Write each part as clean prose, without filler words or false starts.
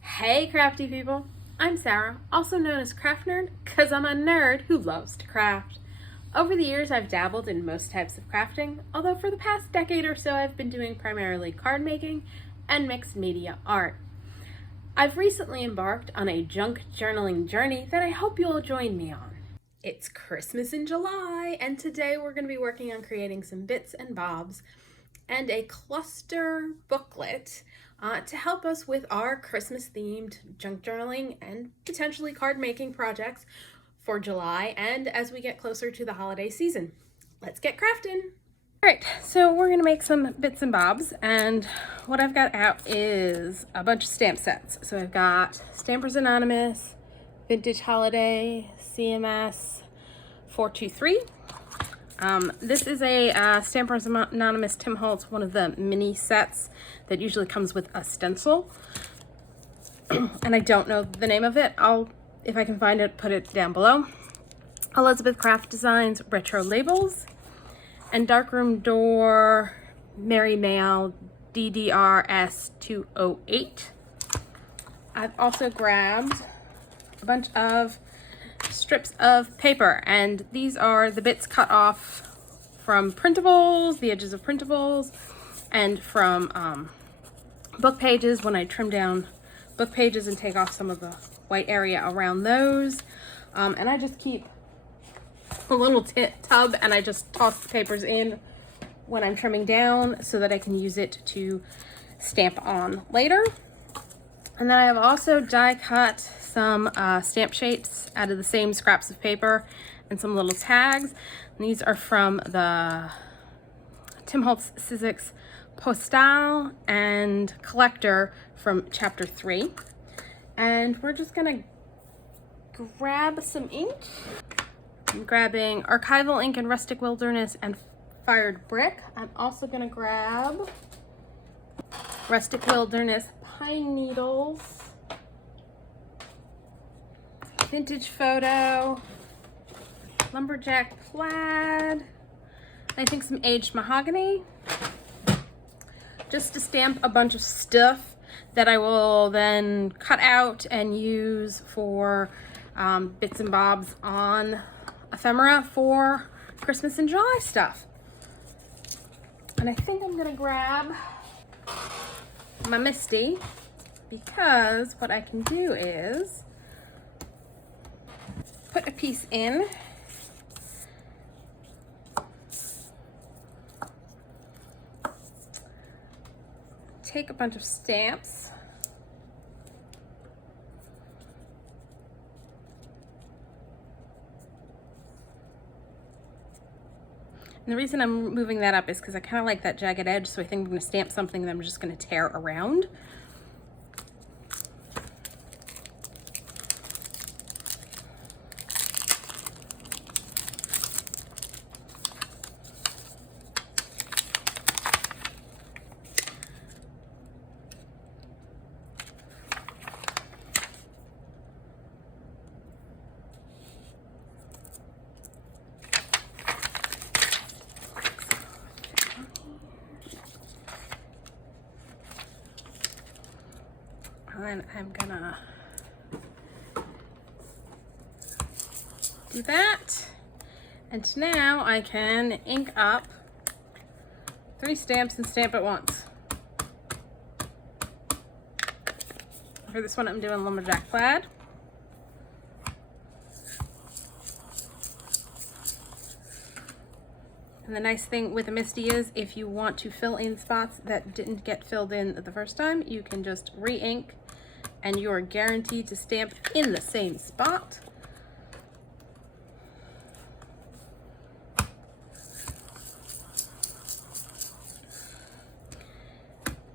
Hey crafty people, I'm Sarah, also known as Craft Nerd because I'm a nerd who loves to craft. Over the years I've dabbled in most types of crafting, although for the past decade or so I've been doing primarily card making and mixed media art. I've recently embarked on a junk journaling journey that I hope you'll join me on. It's Christmas in July, and today we're going to be working on creating some bits and bobs and a cluster booklet to help us with our Christmas themed junk journaling and potentially card making projects for July and as we get closer to the holiday season. Let's get crafting. All right, so we're gonna make some bits and bobs, and what I've got out is a bunch of stamp sets. So I've got Stampers Anonymous, Vintage Holiday, CMS 423. This is a Stampers Anonymous Tim Holtz, one of the mini sets that usually comes with a stencil. And I don't know the name of it. I'll, if I can find it, put it down below. Elizabeth Craft Designs Retro Labels and Darkroom Door Merry Mail DDRS 208. I've also grabbed a bunch of strips of paper, and these are the bits cut off from printables, the edges of printables, and from book pages when I trim down book pages and take off some of the white area around those. And I just keep a little tub and I just toss the papers in when I'm trimming down so that I can use it to stamp on later. And then I have also die cut some stamp shapes out of the same scraps of paper and some little tags. And these are from the Tim Holtz Sizzix Postale and Collector from Chapter 3. And we're just gonna grab some ink. I'm grabbing Archival Ink and Rustic Wilderness and Fired Brick. I'm also gonna grab Rustic Wilderness Pine Needles, Vintage Photo, Lumberjack Plaid, I think some aged mahogany, just to stamp a bunch of stuff that I will then cut out and use for bits and bobs on ephemera for Christmas and July stuff. And I think I'm gonna grab my Misty, because what I can do is put a piece in, take a bunch of stamps, and the reason I'm moving that up is because I kind of like that jagged edge, so I think I'm going to stamp something that I'm just going to tear around. And I'm gonna do that, and now I can ink up 3 stamps and stamp at once. For this one I'm doing Lumberjack Plaid. And the nice thing with a Misty is if you want to fill in spots that didn't get filled in the first time, you can just re-ink and you're guaranteed to stamp in the same spot.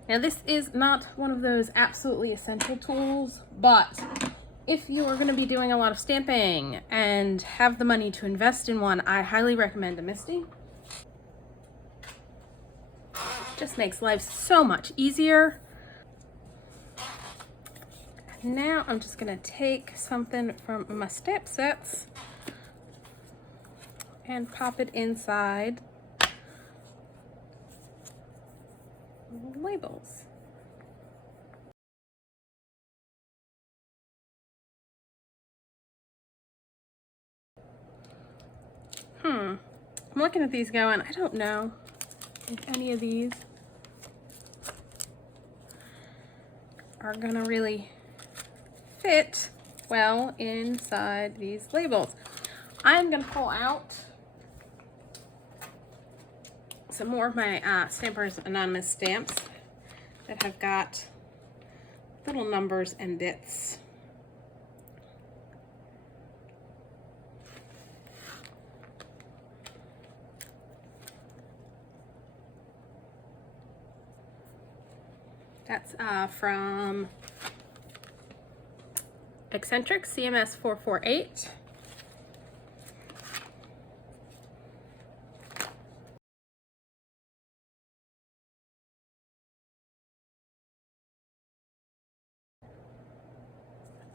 Now this is not one of those absolutely essential tools, but if you are going to be doing a lot of stamping and have the money to invest in one, I highly recommend a Misty. Just makes life so much easier. Now I'm just gonna take something from my stamp sets and pop it inside labels. looking at these going, I don't know if any of these are gonna really fit well inside these labels. I'm gonna pull out some more of my Stampers Anonymous stamps that have got little numbers and bits. That's from Eccentric CMS 448.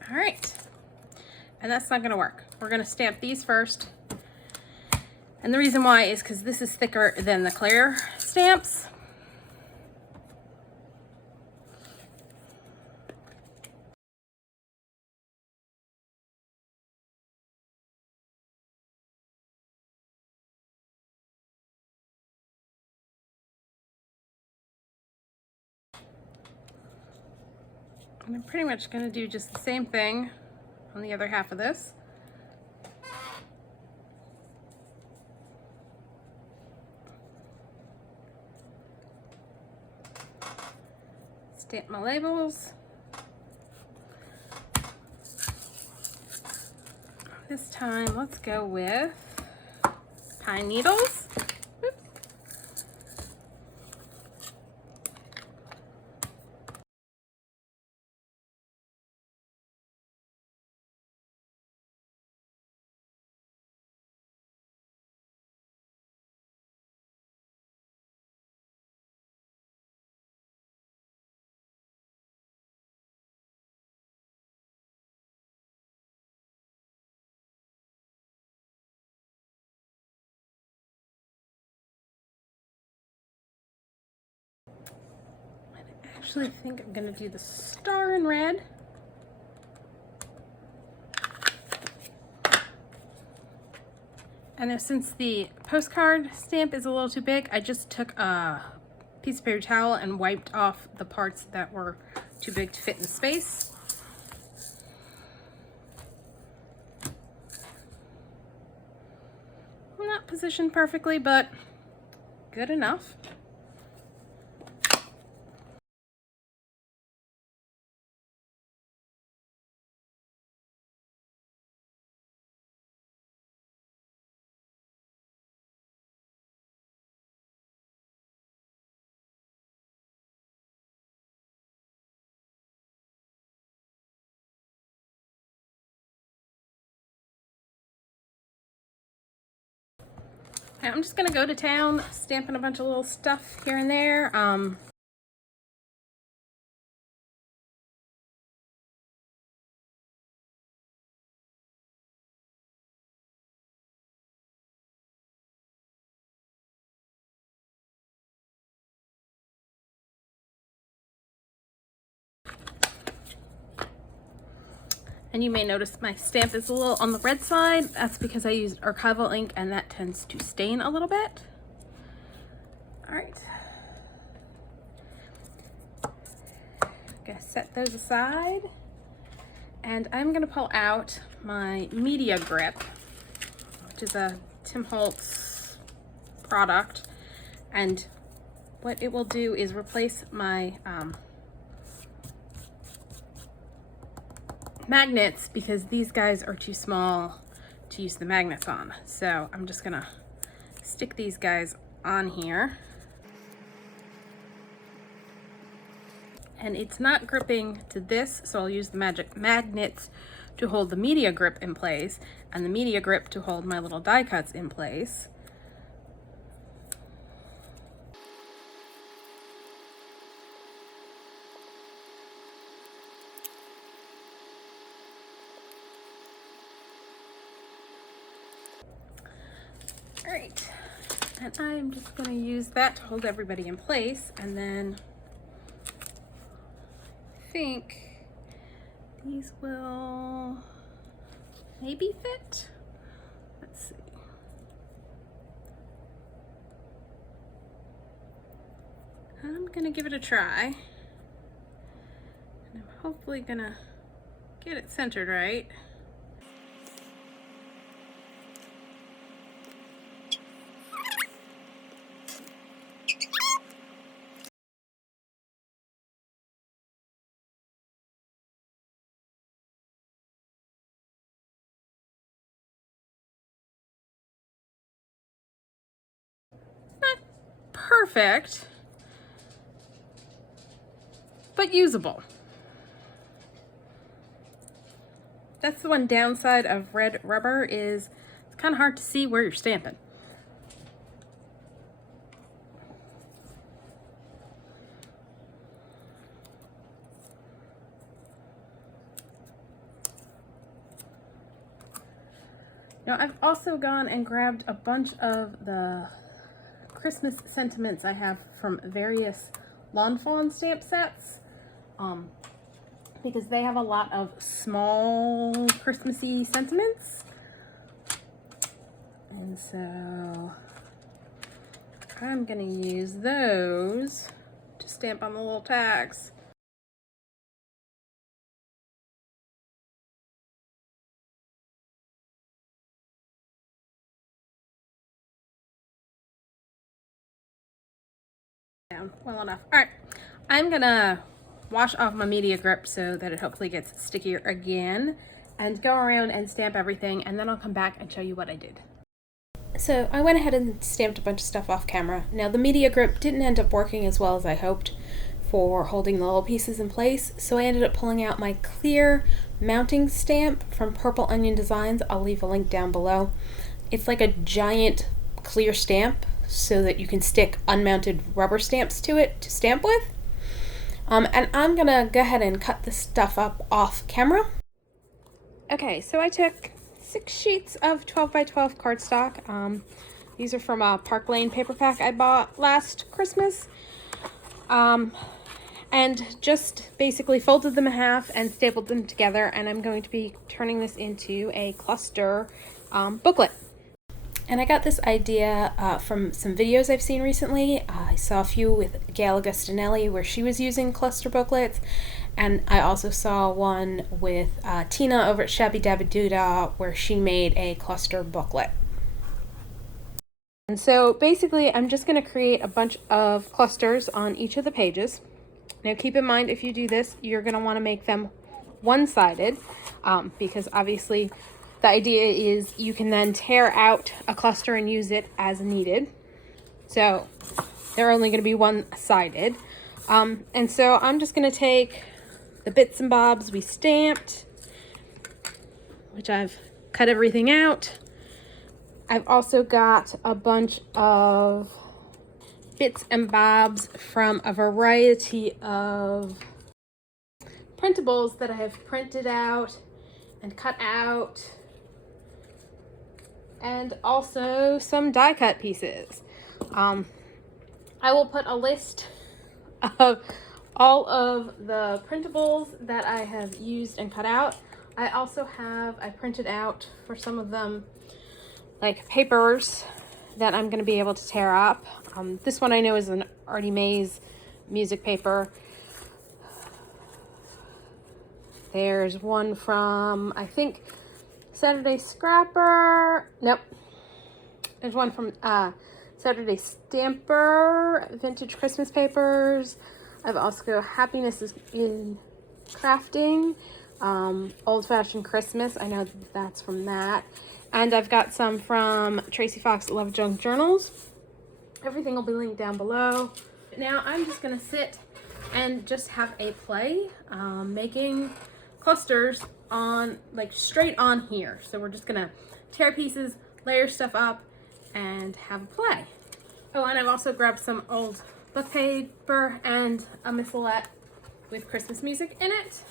All right, and that's not going to work. We're going to stamp these first. And the reason why is because this is thicker than the clear stamps. And I'm pretty much going to do just the same thing on the other half of this. Stamp my labels. This time, let's go with pine needles. Oops. I actually think I'm going to do the star in red. And since the postcard stamp is a little too big, I just took a piece of paper towel and wiped off the parts that were too big to fit in the space. Not positioned perfectly, but good enough. Now I'm just gonna go to town, stamping a bunch of little stuff here and there. And you may notice my stamp is a little on the red side. That's because I used Archival ink and that tends to stain a little bit. All right. Gonna set those aside. And I'm gonna pull out my media grip, which is a Tim Holtz product. And what it will do is replace my magnets, because these guys are too small to use the magnets on. So I'm just gonna stick these guys on here. And it's not gripping to this, so I'll use the magic magnets to hold the media grip in place and the media grip to hold my little die cuts in place. All right, and I'm just going to use that to hold everybody in place, and then I think these will maybe fit. Let's see. I'm gonna give it a try. And I'm hopefully gonna get it centered right. Not perfect, but usable. That's the one downside of red rubber, is it's kind of hard to see where you're stamping. Now I've also gone and grabbed a bunch of the Christmas sentiments I have from various Lawn Fawn stamp sets, because they have a lot of small Christmassy sentiments. And so I'm gonna use those to stamp on the little tags. Down well enough. All right, I'm gonna wash off my media grip so that it hopefully gets stickier again, and go around and stamp everything, and then I'll come back and show you what I did. So I went ahead and stamped a bunch of stuff off camera. Now the media grip didn't end up working as well as I hoped for holding the little pieces in place, so I ended up pulling out my clear mounting stamp from Purple Onion Designs. I'll leave a link down below. It's like a giant clear stamp so that you can stick unmounted rubber stamps to it to stamp with. And I'm gonna go ahead and cut this stuff up off camera. Okay, so I took 6 sheets of 12 by 12 cardstock. These are from a Park Lane paper pack I bought last Christmas. And just basically folded them in half and stapled them together, and I'm going to be turning this into a cluster booklet. And I got this idea from some videos I've seen recently. I saw a few with Gail Agostinelli where she was using cluster booklets, and I also saw one with Tina over at Shabby Dabby Doodah where she made a cluster booklet. And so basically I'm just going to create a bunch of clusters on each of the pages. Now keep in mind, if you do this, you're going to want to make them one-sided, because obviously the idea is you can then tear out a cluster and use it as needed. So they're only going to be one-sided. And so I'm just going to take the bits and bobs we stamped, which I've cut everything out. I've also got a bunch of bits and bobs from a variety of printables that I have printed out and cut out, and also some die cut pieces. I will put a list of all of the printables that I have used and cut out. I also have, I printed out for some of them like papers that I'm going to be able to tear up. This one I know is an Artymaze music paper. There's one from, I think, Saturday Scrapper. Nope. There's one from Saturday Stamper, Vintage Christmas Papers. I've also got HappinessinCrafting, Old Fashioned Christmas. I know that's from that. And I've got some from Tracy Fox LoveJunkJournals. Everything will be linked down below. Now I'm just going to sit and just have a play, making clusters on, like, straight on here. So we're just going to tear pieces, layer stuff up, and have a play. Oh, and I've also grabbed some old book paper and a missalette with Christmas music in it.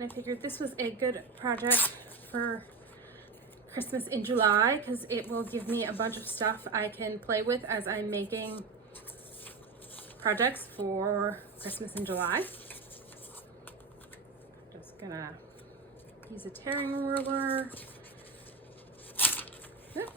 And I figured this was a good project for Christmas in July because it will give me a bunch of stuff I can play with as I'm making projects for Christmas in July. Just gonna use a tearing ruler. Yep.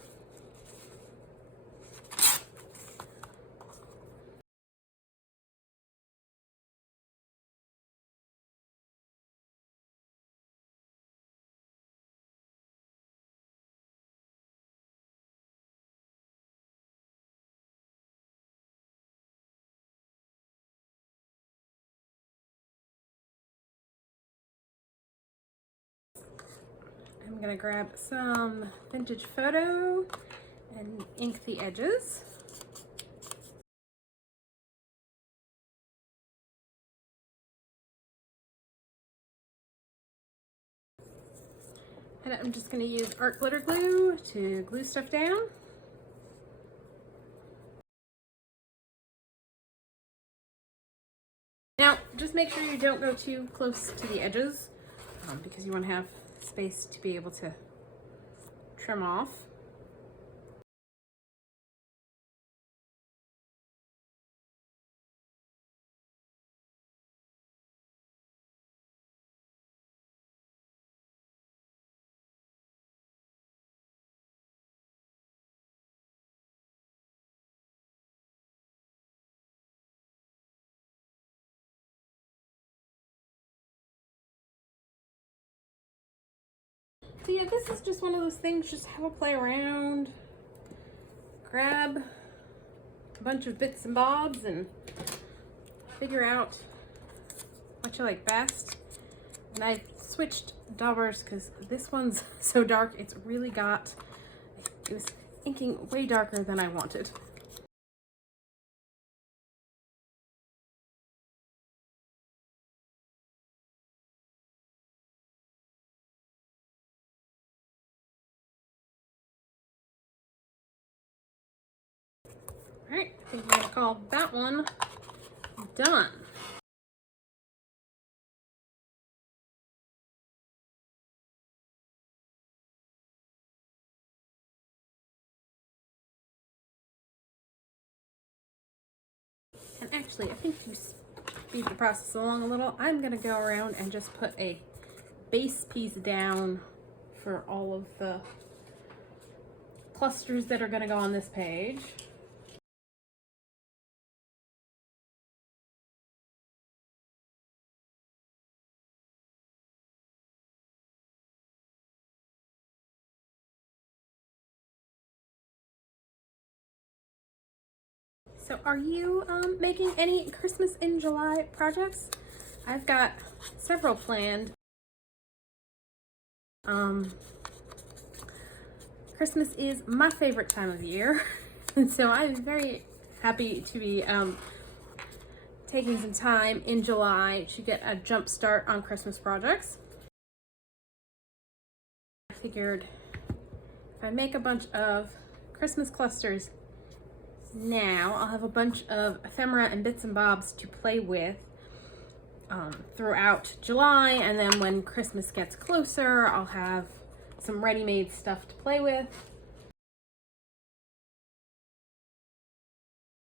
I'm gonna grab some vintage photo and ink the edges. And I'm just gonna use art glitter glue to glue stuff down. Now, just make sure you don't go too close to the edges because you want to have space to be able to trim off. So yeah, this is just one of those things, just have a play around, grab a bunch of bits and bobs and figure out what you like best. And I switched daubers because this one's so dark, it was inking way darker than I wanted. Alright, I think I'm going to call that one done. And actually, I think to speed the process along a little, I'm going to go around and just put a base piece down for all of the clusters that are going to go on this page. So are you making any Christmas in July projects? I've got several planned. Christmas is my favorite time of year, and so I'm very happy to be taking some time in July to get a jump start on Christmas projects. I figured if I make a bunch of Christmas clusters now, I'll have a bunch of ephemera and bits and bobs to play with throughout July, and then when Christmas gets closer, I'll have some ready-made stuff to play with.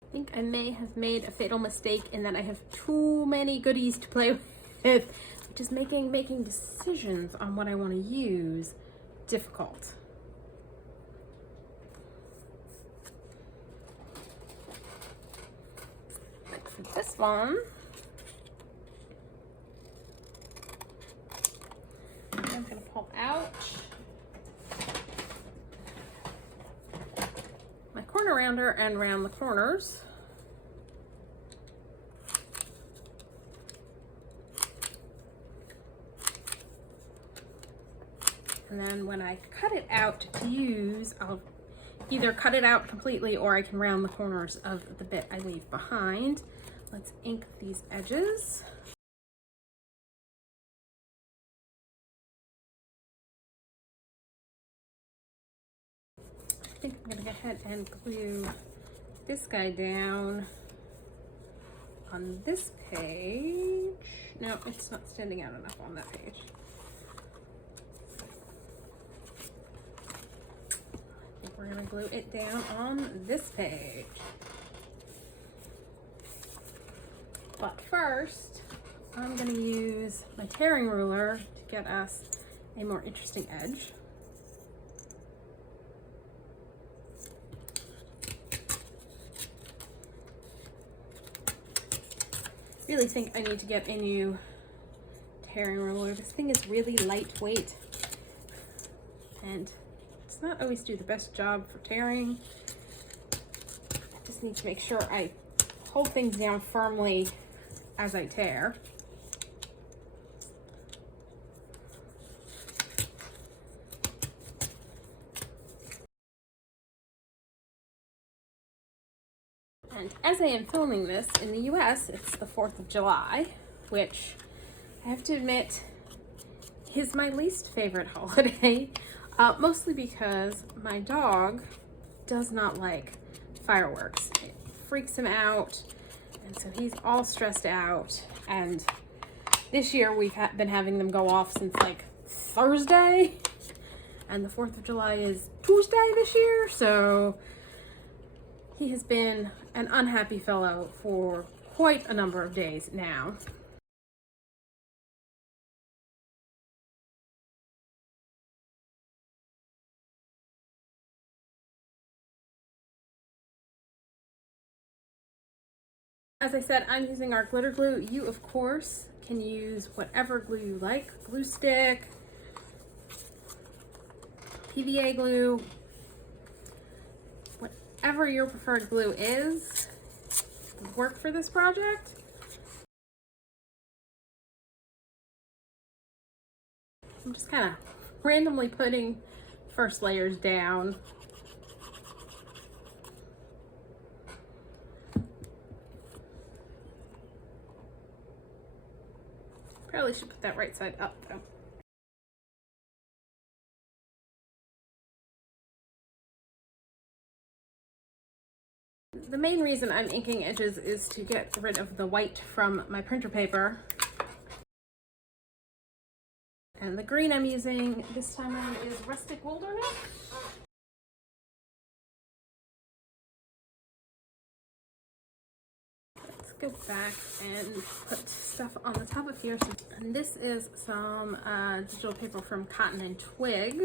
I think I may have made a fatal mistake in that I have too many goodies to play with, which is making decisions on what I want to use difficult. Like for this one, I'm going to pull out my corner rounder and round the corners. And then when I cut it out to use, I'll either cut it out completely or I can round the corners of the bit I leave behind. Let's ink these edges. I think I'm gonna go ahead and glue this guy down on this page. no, it's not standing out enough on that page. I think we're gonna glue it down on this page. But first, I'm gonna use my tearing ruler to get us a more interesting edge. I really think I need to get a new tearing ruler. This thing is really lightweight and it's not always do the best job for tearing. I just need to make sure I hold things down firmly as I tear. And as I am filming this in the US, it's the 4th of July, which I have to admit is my least favorite holiday, mostly because my dog does not like fireworks. It freaks him out, and so he's all stressed out. And this year we've been having them go off since like Thursday, and the 4th of July is Tuesday this year, so he has been an unhappy fellow for quite a number of days now. As I said, I'm using our glitter glue. You, of course, can use whatever glue you like. Glue stick, PVA glue, whatever your preferred glue is, would work for this project. I'm just kind of randomly putting first layers down. Probably should put that right side up though. The main reason I'm inking edges is to get rid of the white from my printer paper. And the green I'm using this time around is Rustic Wilderness. Let's go back and put stuff on the top of here. And this is some digital paper from Cotton and Twig.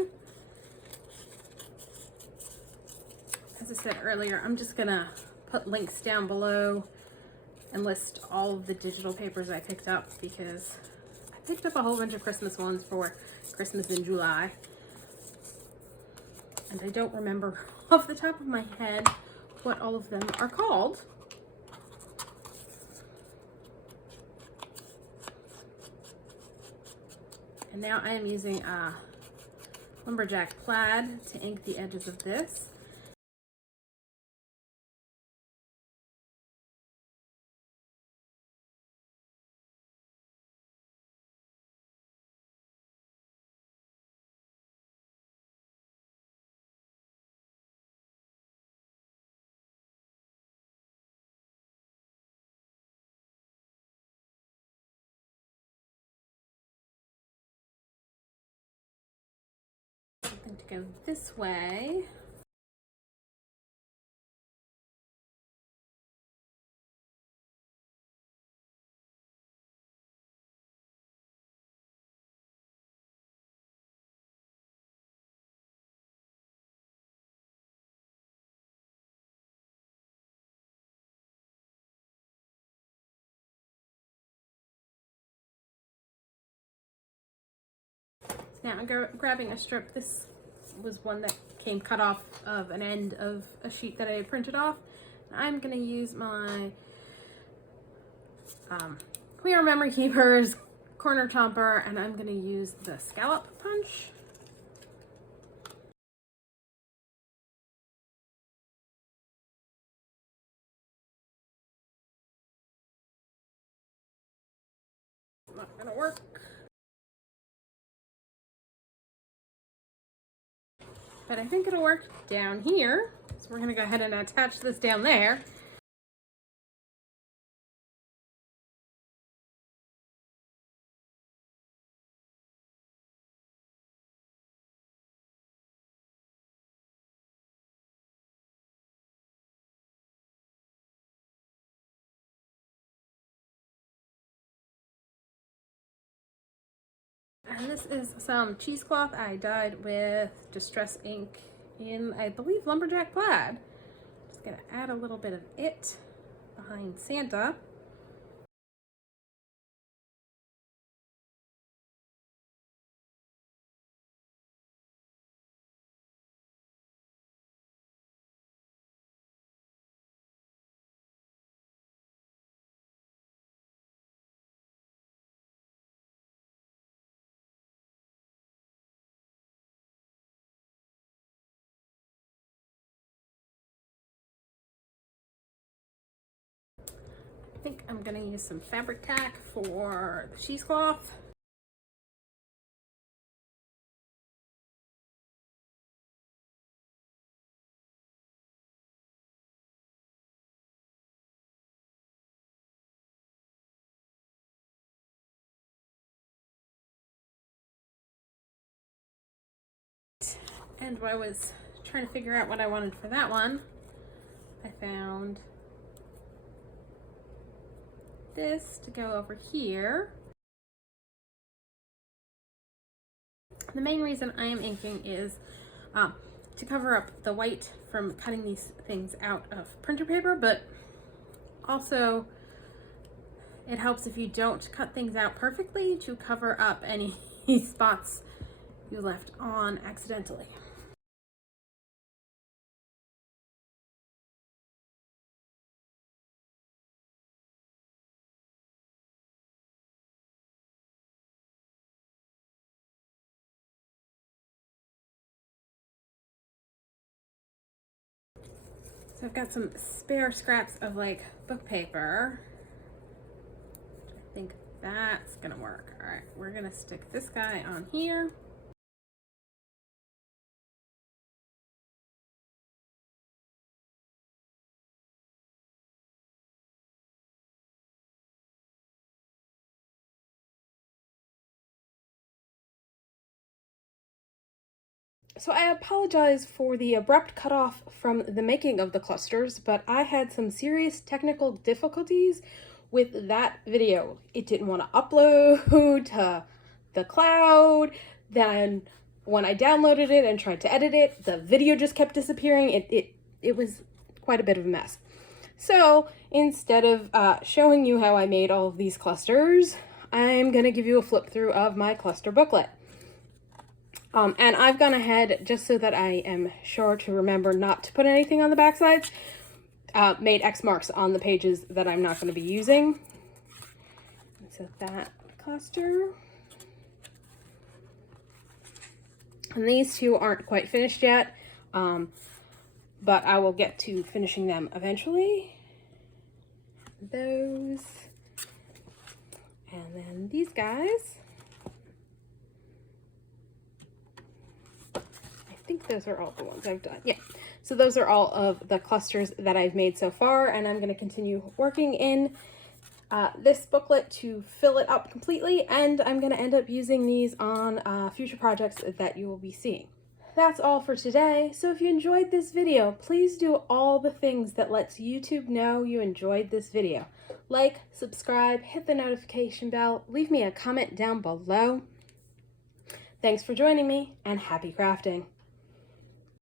As I said earlier, I'm just gonna put links down below and list all of the digital papers I picked up, because I picked up a whole bunch of Christmas ones for Christmas in July. And I don't remember off the top of my head what all of them are called. And now I am using Lumberjack Plaid to ink the edges of this. Something to go this way. Now I'm grabbing a strip. This was one that came cut off of an end of a sheet that I had printed off. I'm going to use my We Are Memory Keepers corner chomper, and I'm going to use the scallop punch. It's not going to work. But I think it'll work down here. So we're gonna go ahead and attach this down there. And this is some cheesecloth I dyed with Distress ink in, I believe, Lumberjack Plaid. Just gonna add a little bit of it behind Santa. I think I'm gonna use some fabric tack for the cheesecloth. And when I was trying to figure out what I wanted for that one, I found this to go over here. The main reason I am inking is to cover up the white from cutting these things out of printer paper, but also it helps if you don't cut things out perfectly to cover up any spots you left on accidentally. So I've got some spare scraps of like book paper. I think that's gonna work. All right, we're gonna stick this guy on here. So I apologize for the abrupt cutoff from the making of the clusters, but I had some serious technical difficulties with that video. It didn't want to upload to the cloud. Then when I downloaded it and tried to edit it, the video just kept disappearing. It was quite a bit of a mess. So instead of showing you how I made all of these clusters, I'm going to give you a flip through of my cluster booklet. And I've gone ahead, just so that I am sure to remember not to put anything on the back sides, made X marks on the pages that I'm not going to be using. So that cluster. And these two aren't quite finished yet, but I will get to finishing them eventually. Those. And then these guys. I think those are all the ones I've done. Yeah, so those are all of the clusters that I've made so far, and I'm going to continue working in this booklet to fill it up completely, and I'm going to end up using these on future projects that you will be seeing. That's all for today. So if you enjoyed this video, please do all the things that lets YouTube know you enjoyed this video. Like, subscribe, hit the notification bell, leave me a comment down below. Thanks for joining me, and happy crafting!